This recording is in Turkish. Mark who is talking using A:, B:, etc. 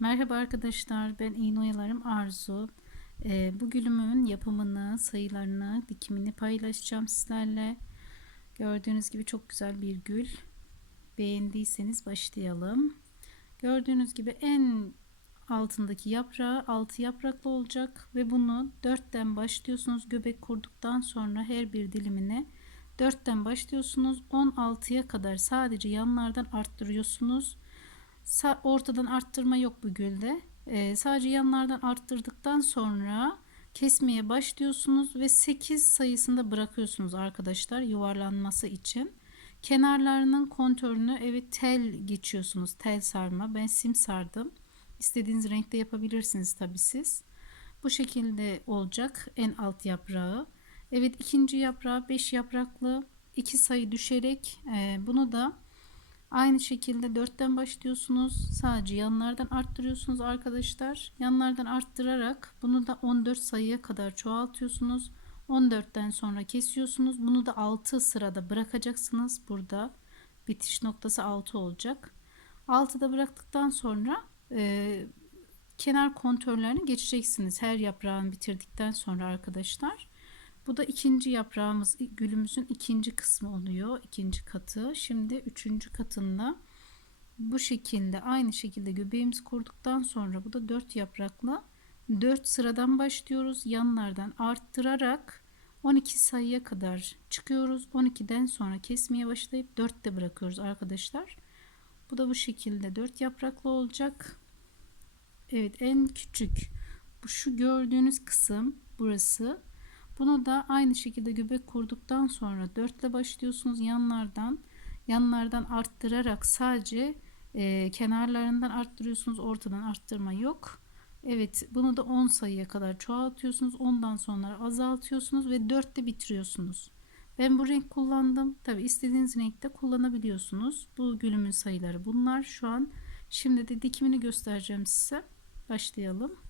A: Merhaba arkadaşlar, ben İğne Oyalarım Arzu. Ee, bu gülümün yapımını, sayılarını, dikimini paylaşacağım sizlerle. Gördüğünüz gibi çok güzel bir gül. Beğendiyseniz başlayalım. Gördüğünüz gibi en altındaki yaprağı altı yapraklı olacak ve bunu dörtten başlıyorsunuz. Göbek kurduktan sonra her bir dilimine dörtten başlıyorsunuz. 16'ya kadar sadece yanlardan arttırıyorsunuz. Ortadan arttırma yok bu gülde. Ee, sadece yanlardan arttırdıktan sonra kesmeye başlıyorsunuz ve 8 sayısında bırakıyorsunuz arkadaşlar yuvarlanması için. Kenarlarının kontörünü evet tel geçiyorsunuz. Tel sarma. Ben sim sardım. İstediğiniz renkte yapabilirsiniz tabi siz. Bu şekilde olacak en alt yaprağı. Evet ikinci yaprağı 5 yapraklı 2 sayı düşerek e, bunu da Aynı şekilde 4'ten başlıyorsunuz. Sadece yanlardan arttırıyorsunuz arkadaşlar. Yanlardan arttırarak bunu da 14 sayıya kadar çoğaltıyorsunuz. 14'ten sonra kesiyorsunuz. Bunu da 6 sırada bırakacaksınız. Burada bitiş noktası 6 olacak. 6'da bıraktıktan sonra e, kenar kontörlerini geçeceksiniz. Her yaprağını bitirdikten sonra arkadaşlar. Bu da ikinci yaprağımız gülümüzün ikinci kısmı oluyor. ikinci katı. Şimdi üçüncü katında bu şekilde aynı şekilde göbeğimizi kurduktan sonra bu da dört yaprakla dört sıradan başlıyoruz. Yanlardan arttırarak 12 sayıya kadar çıkıyoruz. 12'den sonra kesmeye başlayıp 4'te bırakıyoruz arkadaşlar. Bu da bu şekilde 4 yapraklı olacak. Evet en küçük bu şu gördüğünüz kısım burası bunu da aynı şekilde göbek kurduktan sonra 4 ile başlıyorsunuz yanlardan. Yanlardan arttırarak sadece e, kenarlarından arttırıyorsunuz. Ortadan arttırma yok. Evet bunu da 10 sayıya kadar çoğaltıyorsunuz. Ondan sonra azaltıyorsunuz ve 4'te bitiriyorsunuz. Ben bu renk kullandım. Tabi istediğiniz renkte kullanabiliyorsunuz. Bu gülümün sayıları bunlar şu an. Şimdi de dikimini göstereceğim size. Başlayalım.